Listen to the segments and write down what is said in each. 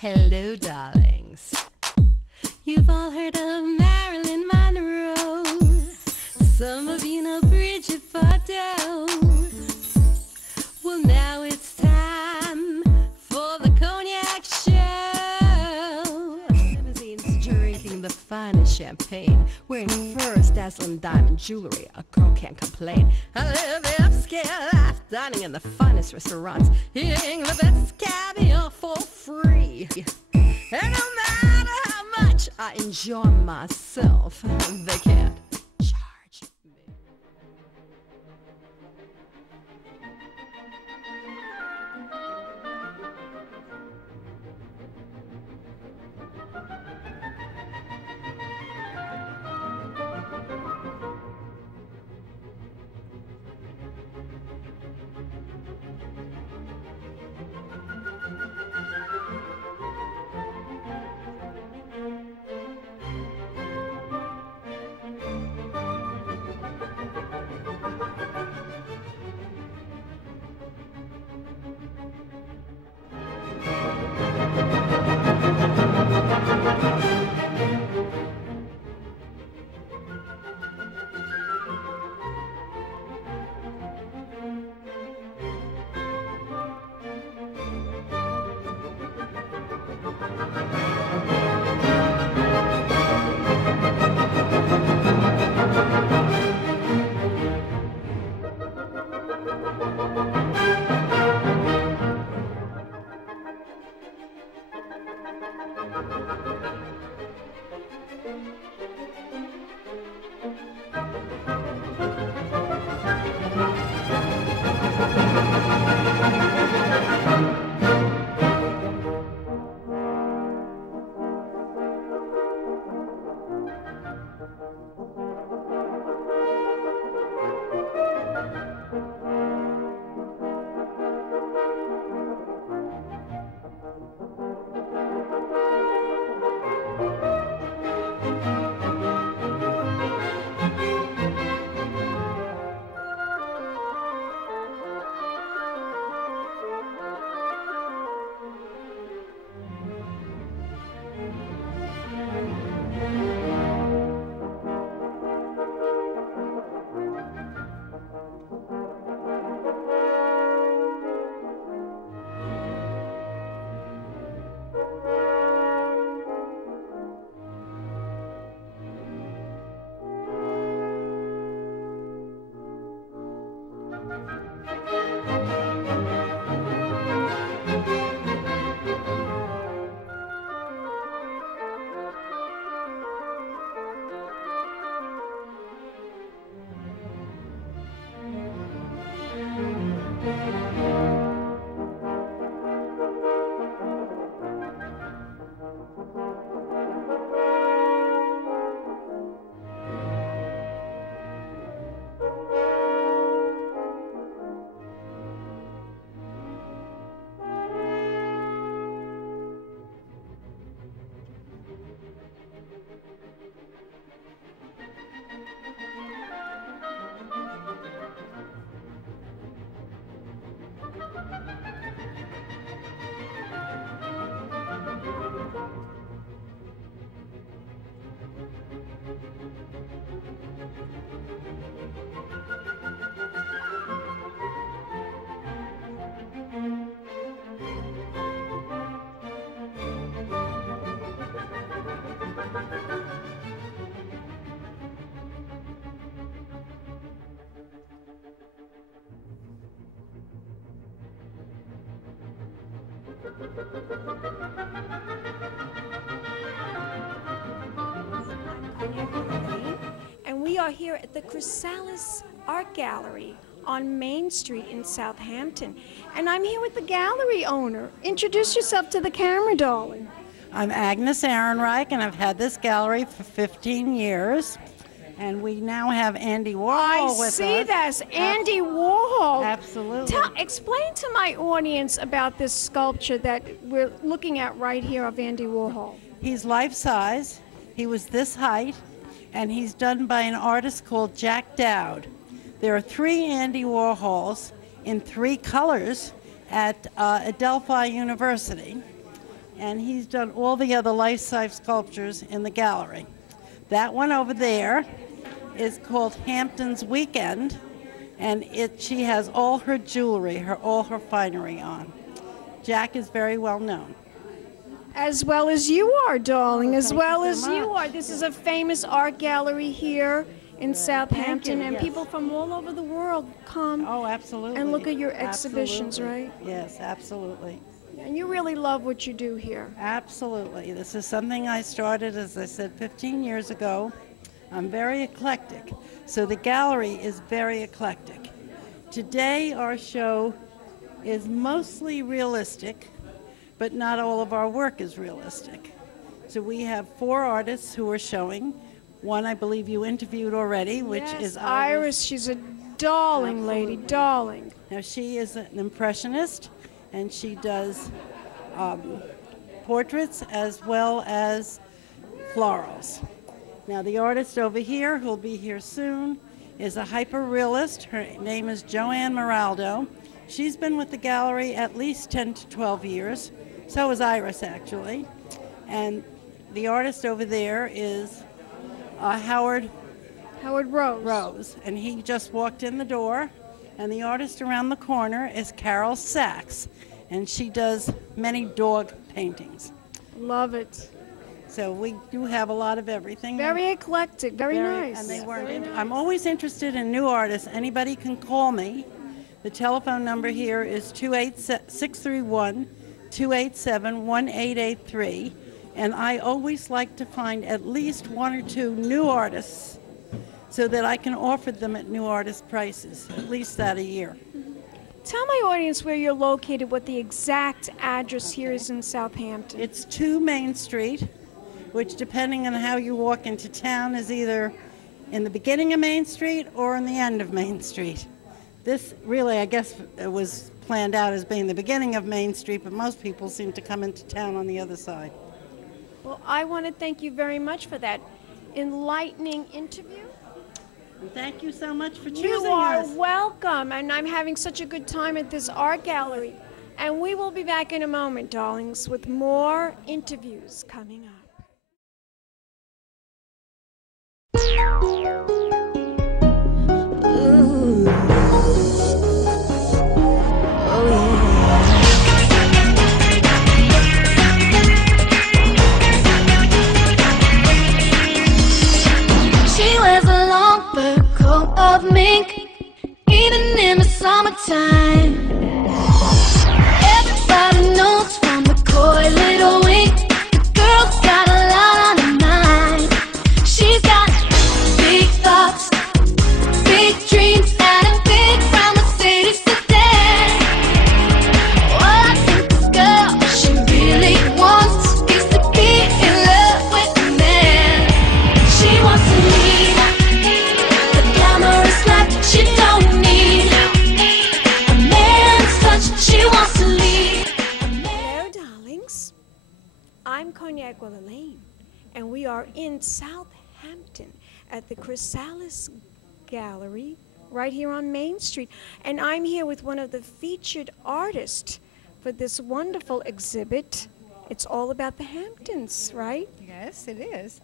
Hello, darlings. You've all heard of Marilyn Monroe. Some of you know Bridget Bardot. Well, now it's time for the Cognac Show. Limousines drinking the finest champagne, wearing furs, dazzling diamond jewelry. A girl can't complain. I live the upscale life, dining in the finest restaurants, eating the best caviar for free. And no matter how much I enjoy myself, they can't charge me. And we are here at the Chrysalis Art Gallery on Main Street in Southampton. And I'm here with the gallery owner. Introduce yourself to the camera, darling. I'm Agnes Ehrenreich, and I've had this gallery for 15 years. And we now have Andy Warhol with us. I see that's Andy Warhol. Absolutely. Explain to my audience about this sculpture that we're looking at right here of Andy Warhol. He's life-size. He was this height, and he's done by an artist called Jack Dowd. There are 3 Andy Warhols in 3 colors at Adelphi University. and he's done all the other life-size sculptures in the gallery. That one over there is called Hampton's Weekend, and she has all her jewelry, all her finery on. Jack is very well known. As well as you are, darling, as Thank well you as so you much. are. This is a famous art gallery here in Southampton, and yes. people from all over the world come Oh, absolutely. and look at your exhibitions, Absolutely. right? Yes, absolutely. And you really love what you do here. Absolutely. This is something I started, as I said, 15 years ago. I'm very eclectic, so the gallery is very eclectic. Today our show is mostly realistic, but not all of our work is realistic. So we have 4 artists who are showing. One I believe you interviewed already, which Yes, is Iris. She's a darling lady, Absolutely. darling. Now she is an impressionist, and she does portraits as well as florals. Now the artist over here, who'll be here soon, is a hyper-realist. Her name is Joanne Moraldo. She's been with the gallery at least 10 to 12 years. So is Iris, actually. And the artist over there is Howard Rose. and he just walked in the door. And the artist around the corner is Carol Sachs, and she does many dog paintings. Love it. So we do have a lot of everything. Very eclectic, very nice. And they weren't. Very nice. I'm always interested in new artists. Anybody can call me. The telephone number here is 631-287-1883, and I always like to find at least 1 or 2 new artists so that I can offer them at new artist prices, at least that a year. Tell my audience where you're located, what the exact address here is in Southampton. It's 2 Main Street, which depending on how you walk into town is either in the beginning of Main Street or in the end of Main Street. This really, I guess, was planned out as being the beginning of Main Street, but most people seem to come into town on the other side. Well, I want to thank you very much for that enlightening interview. And thank you so much for choosing You are us. welcome, and I'm having such a good time at this art gallery. And we will be back in a moment, darlings, with more interviews coming up. She wears a long fur coat of mink, even in the summertime. Everybody knows from the coy little wink, the girl's got a lot on her mind. She's got big thoughts, big dreams, and a big brown Mercedes sedan. What I think this girl, she really wants is to be in love with a man. She wants to lead the glamorous life. She don't need a man's touch. She wants to lead. Hello, darlings. I'm Cognac Wellerlane, and we are in Southampton at the Chrysalis Gallery right here on Main Street. And I'm here with one of the featured artists for this wonderful exhibit. It's all about the Hamptons, right? Yes, it is.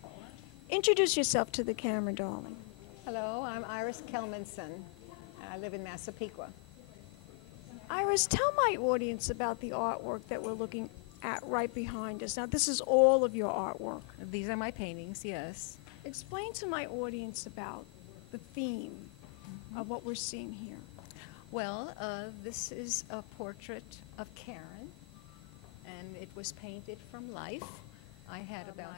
Introduce yourself to the camera, darling. Hello, I'm Iris Kelmenson, and I live in Massapequa. Iris, tell my audience about the artwork that we're looking at right behind us. Now, this is all of your artwork. These are my paintings, yes. Explain to my audience about the theme of what we're seeing here. Well, this is a portrait of Karen, and it was painted from life. I had about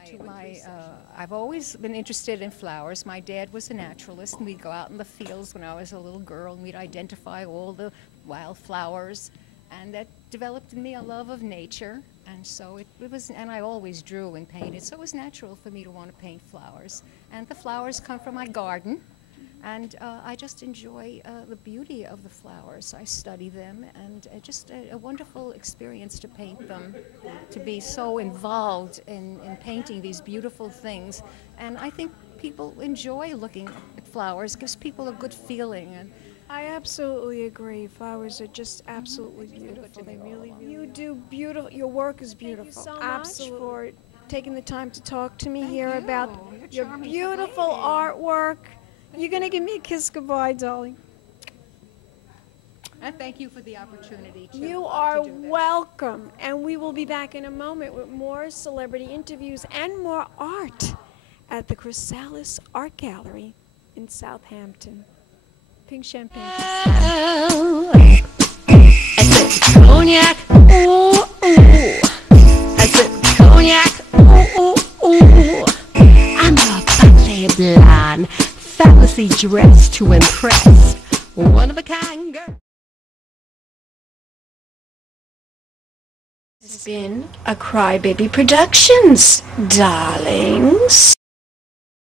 I've always been interested in flowers. My dad was a naturalist, and we'd go out in the fields when I was a little girl, and we'd identify all the wildflowers, and that developed in me a love of nature. And so it was, and I always drew and painted, so it was natural for me to want to paint flowers. And the flowers come from my garden, and I just enjoy the beauty of the flowers. I study them, and just a wonderful experience to paint them, to be so involved in painting these beautiful things. And I think people enjoy looking at flowers. It gives people a good feeling. And I absolutely agree. Flowers are just absolutely beautiful. They really, you do beautiful. Your work is beautiful. so much. Absolutely. For taking the time to talk to me here you. about You're your charming beautiful lady. artwork. You're gonna give me a kiss goodbye, darling. And thank you for the opportunity to You are do this. welcome, and we will be back in a moment with more celebrity interviews and more art at the Chrysalis Art Gallery in Southampton. Pink champagne. I said cognac, ooh, ooh. I said cognac, ooh, ooh, ooh. I'm a bubbly blonde, fancy dress to impress. One of a kind girl. This has been a Crybaby Productions, darlings.